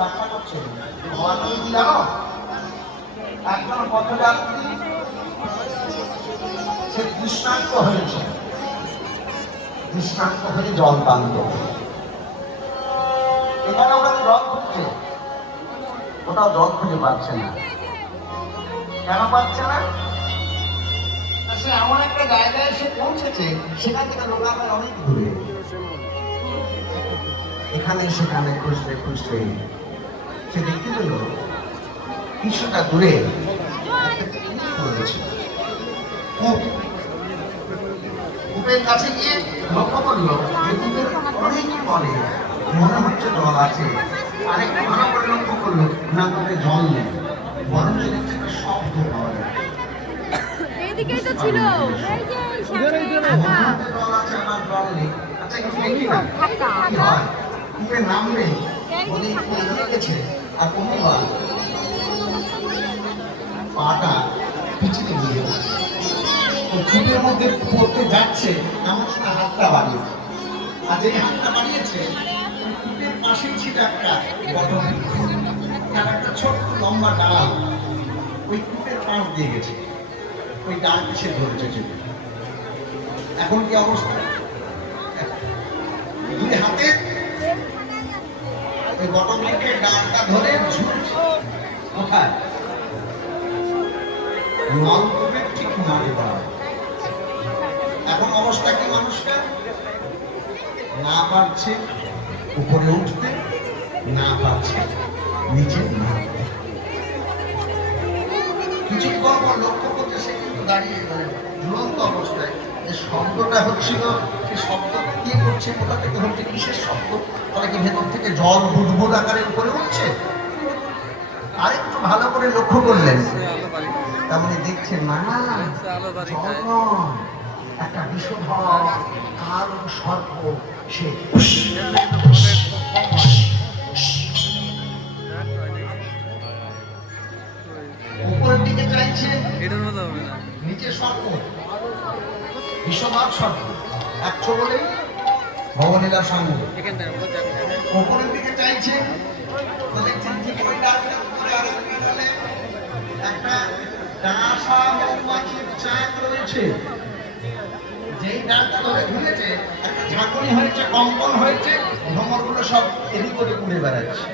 ব্যাখ্যা করছেন মহানবী কি জানো? একজন পথযাত্রী সে তৃষ্ণার্ত হয়েছে, তৃষ্ণার্ত হয়ে জল পান করবে। এখানে ওখানে জল খুঁজছে, কোথাও জল খুঁজে পাচ্ছে না। কেন পাচ্ছে না? সে এমন একটা জায়গায় সে পৌঁছেছে, সেখান থেকে লোকালয় অনেক দূরে। এখানে সেখানে খুঁজতে খুঁজতে সে দেখতে পেল কিছুটা দূরে কূপের কাছে গিয়ে লক্ষ্য করলো কূপের অনেক পরে মনে হচ্ছে জল আছে। আরেকটু ভালো করে লক্ষ্য করলো না, কূপে জল নেই, বরং দেখছে একটা শব্দ পাওয়া যায়। এদিকেই তো ছিল, এই যে জল আছে আমার জল নেই। আচ্ছা একটু দেখি না কি হয়। কূপে নামবে বলে একটু এগিয়ে গেছে, আর অন্যবার পাটা পিছনে গিয়ে কূপের মধ্যে পড়তে যাচ্ছে, এমন সময় হাতটা বাড়িয়েছে। আর যে হাতটা বাড়িয়েছে কূপের পাশেই ছিল একটা বটবৃক্ষ, তার একটা ছোট্ট লম্বা ডাল ওই কূপের পাশ দিয়ে গেছে, ওই ডালটি সে ধরেছে চেপে। এখন কি অবস্থা? দুই হাতে ওই বটবৃক্ষের ডালটা ধরে ঝুলছে কোথায়? নলকূপের ঠিক মারে দেওয়া। এখন অবস্থা কি মানুষটা? না পারছে উপরে উঠতে, না পারছে নিচে নামতে। কিছুক্ষণ পর লক্ষ্য করতে সে কিন্তু দাঁড়িয়ে ঝুলন্ত অবস্থায়। যে শব্দটা হচ্ছিল সে শব্দ কে করছে, কোথা থেকে হচ্ছে, কিসের শব্দ? তাহলে কি ভেতর থেকে জল বুদবুদ আকারে উপরে উঠছে? আরেকটু ভালো করে লক্ষ্য করলেন, তার মানে দেখছেন না একটা বিষধর কালো সর্প সে উপরের দিকে চাইছে, নিচে সর্প, বিষধর সর্প একশো বলেই ভবনীলা সঙ্গ। উপরের দিকে চাইছে তো দেখছেন ঠিক ওই ডালটা উপরে আরেকটা ডালে একটা ডাঁশা মৌমাছির চাক রয়েছে। যেই ডালটা ধরে ঘুরেছে একটা ঝাঁকুনি হয়েছে, কম্পন হয়েছে, ভ্রমরগুলো সব এদিক ওদিক উড়ে বেড়াচ্ছে।